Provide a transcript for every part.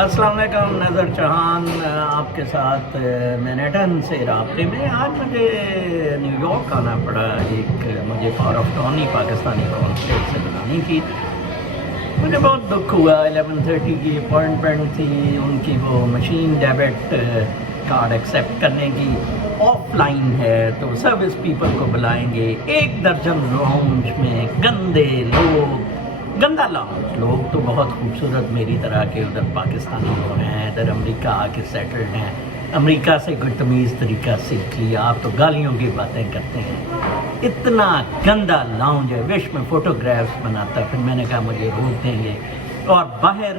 السلام علیکم، نظر چوہان آپ کے ساتھ مینہٹن سے رابطے میں. آج مجھے نیو یارک آنا پڑا. مجھے پاور آف ٹرنی پاکستانی کانسلیٹ سے بنانی تھی. مجھے بہت دکھ ہوا. 11:30 کی اپوائنٹمنٹ تھی. ان کی وہ مشین ڈیبٹ کارڈ ایکسیپٹ کرنے کی آف لائن ہے تو سروس پیپل کو بلائیں گے. 1 درجن لاؤنج میں گندے لوگ، گندا لاؤنج. لوگ تو بہت خوبصورت میری طرح کے ادھر پاکستانی لوگ ہیں، ادھر امریکہ آ کے سیٹلڈ ہیں. امریکہ سے کوئی تمیز طریقہ سیکھ لیا. آپ تو گالیوں کی باتیں کرتے ہیں. اتنا گندا لاؤنج ہے. وش میں فوٹوگرافس بناتا. پھر میں نے کہا مجھے روک دیں گے. اور باہر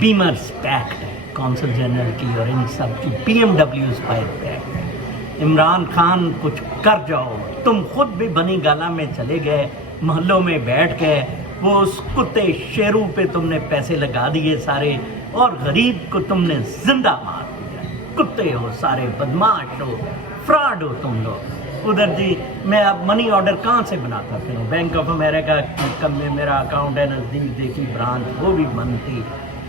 بیمرز پیکڈ ہے کونسل جنرل کی اور ان سب کی. BMW باہر پیکڈ ہے. عمران خان کچھ کر جاؤ. تم خود بھی بنی گالا میں چلے گئے، محلوں میں بیٹھ گئے. وہ اس کتے شیروں پہ تم نے پیسے لگا دیے سارے، اور غریب کو تم نے زندہ مار دیا. کتے ہو سارے، بدماش ہو، فراڈ ہو تم لوگ. ادھر جی میں اب منی آرڈر کہاں سے بناتا پھر؟ بینک آف امریکہ میں میرا اکاؤنٹ ہے نزدیک، دیکھی برانچ وہ بھی بند تھی.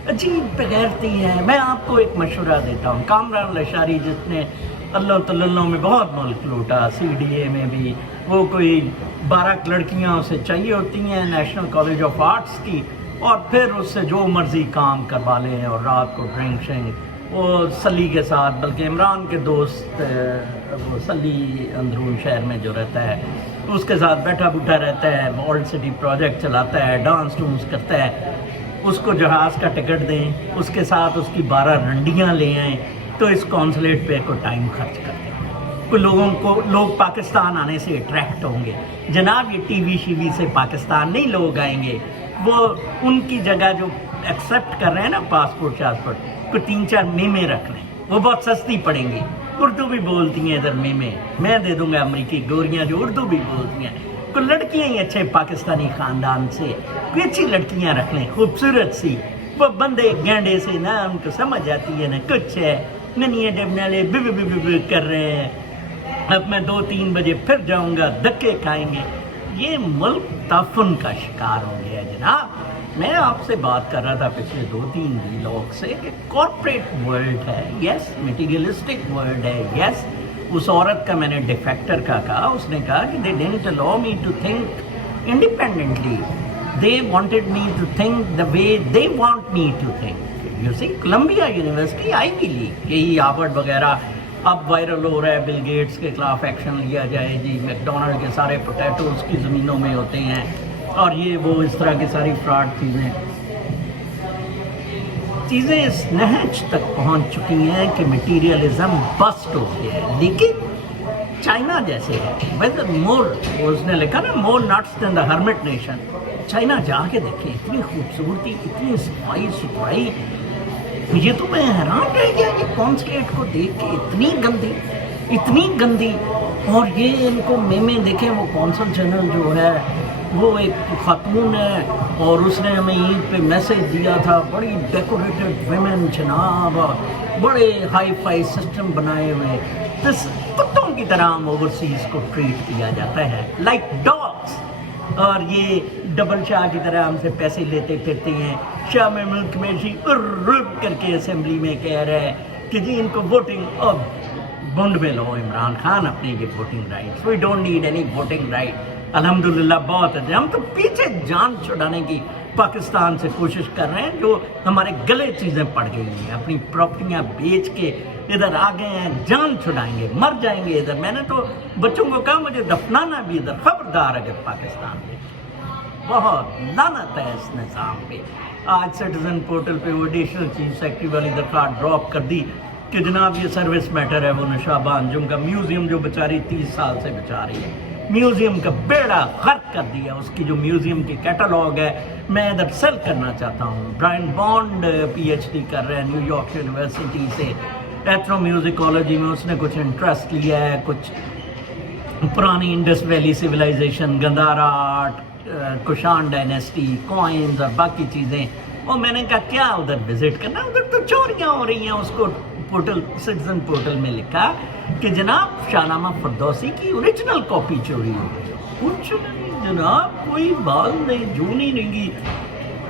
عجیب بغیرتی ہے. میں آپ کو ایک مشورہ دیتا ہوں. کامران لشاری جس نے اللہ تلّوں میں بہت ملک لوٹا، CDA میں بھی وہ کوئی 12 لڑکیاں اسے چاہیے ہوتی ہیں نیشنل کالج آف آرٹس کی، اور پھر اس سے جو مرضی کام کروا لیں اور رات کو ڈرنک شنک وہ سلی کے ساتھ. بلکہ عمران کے دوست وہ سلی اندرون شہر میں جو رہتا ہے اس کے ساتھ بیٹھا بوٹھا رہتا ہے. ورلڈ سٹی پروجیکٹ چلاتا ہے، ڈانس ڈونس کرتا ہے. اس کو جہاز کا ٹکٹ دیں، اس کے ساتھ اس کی 12 رنڈیاں لے آئیں تو اس کونسلیٹ پہ کوئی ٹائم خرچ کر دیں. کوئی لوگ پاکستان آنے سے اٹریکٹ ہوں گے. جناب یہ ٹی وی سے پاکستان نہیں لوگ آئیں گے. وہ ان کی جگہ جو ایکسیپٹ کر رہے ہیں نا پاسپورٹ کو 3-4 میمیں رکھ لیں. وہ بہت سستی پڑیں گی. اردو بھی بولتی ہیں ادھر میمیں. میں دے دوں گا امریکی گوریاں جو اردو بھی بولتی ہیں. کوئی لڑکیاں ہی اچھے پاکستانی خاندان سے کوئی اچھی لڑکیاں رکھ لیں، خوبصورت سی. وہ بندے گینڈے سے نا ان کو سمجھ آتی ہے نا کچھ ہے. ننیے ڈبنالے کر رہے ہیں. اب میں 2-3 بجے پھر جاؤں گا، دھکے کھائیں گے. یہ ملک تعفن کا شکار ہو گیا ہے جناب. میں آپ سے بات کر رہا تھا پچھلے 2-3 ویلاگ سے کہ کارپوریٹ ورلڈ ہے، یس میٹیریلسٹک ورلڈ ہے، یس. اس عورت کا میں نے ڈیفیکٹر کا کہا. اس نے کہا کہ they didn't allow me to think independently. They wanted me to think the way they want me to think. You see, Columbia University, Ivy League, یہی ہارورڈ وغیرہ اب وائرل ہو رہا ہے. بل گیٹس کے خلاف ایکشن لیا جائے. جی میک ڈونلڈ کے سارے پوٹیٹوز کی زمینوں میں ہوتے ہیں اور یہ وہ اس طرح کی ساری فراڈ چیزیں اس نہج تک پہنچ چکی ہیں کہ مٹیریلزم بسٹ ہو گیا ہے. لیکن چائنا جیسے ہے اس نے لکھا نا مور نٹس دین دا ہرمٹ نیشن. چائنا جا کے دیکھیں، اتنی خوبصورتی، اتنی صفائی ستھرائی. یہ تو میں حیران رہ گیا یہ کونسلیٹ کو دیکھ کے. اتنی گندی. اور یہ ان کو میمیں دیکھیں. وہ کونسل جنرل جو ہے وہ ایک خاتون ہے اور اس نے ہمیں عید پہ میسیج دیا تھا. بڑی ڈیکوریٹڈ ویمن جناب، بڑے ہائی فائی سسٹم بنائے ہوئے. کتوں کی طرح ہم اوورسیز کو ٹریٹ کیا جاتا ہے لائک ڈاگس. اور یہ ڈبل شاہ کی طرح ہم سے پیسے لیتے پھرتے ہیں. شاہ میں ملک میں جی کر کے اسمبلی میں کہہ رہے ہیں کہ جی ان کو ووٹنگ اب بنڈ میں لو عمران خان اپنے یہ voting right. We don't need any voting right. الحمدللہ بہت ہے. ہم تو پیچھے جان چھڑانے کی پاکستان سے کوشش کر رہے ہیں جو ہمارے گلے چیزیں پڑ گئی ہیں. اپنی پراپرٹیاں بیچ کے ادھر آ گئے ہیں. جان چھڑائیں گے، مر جائیں گے ادھر. میں نے تو بچوں کو کہا مجھے دفنانا بھی ادھر. خبردار اگر پاکستان میں بہت لعنت ہے اس نظام پہ. آج سٹیزن پورٹل پہ وہ ایڈیشنل چیف سیکرٹری والی درخواست ڈراپ کر دی کہ جناب یہ سروس میٹر ہے. وہ نشابہ انجم کا میوزیم جو بیچاری 30 سال سے بچا رہی ہے، میوزیم کا بیڑا غرق کر دیا. اس کی جو میوزیم کی کیٹالوگ ہے میں ادھر سیل کرنا چاہتا ہوں. برائن بانڈ PhD کر رہے ہیں نیو یارک یونیورسٹی سے ایتھنو میوزیکولوجی میں. اس نے کچھ انٹرسٹ لیا ہے، کچھ پرانی Indus valley civilisation, Gandhara art, Kushan dynasty, coins اور باقی چیزیں. اور میں نے کہا کیا ادھر وزٹ کرنا، ادھر تو چوریاں ہو رہی ہیں. اس کو سٹیزن پورٹل میں لکھا کہ جناب شاہ نامہ فردوسی کی اوریجنل کاپی چوری ہو گئی. کچھ نہیں جناب، کوئی بات نہیں، جون ہی نہیں گی.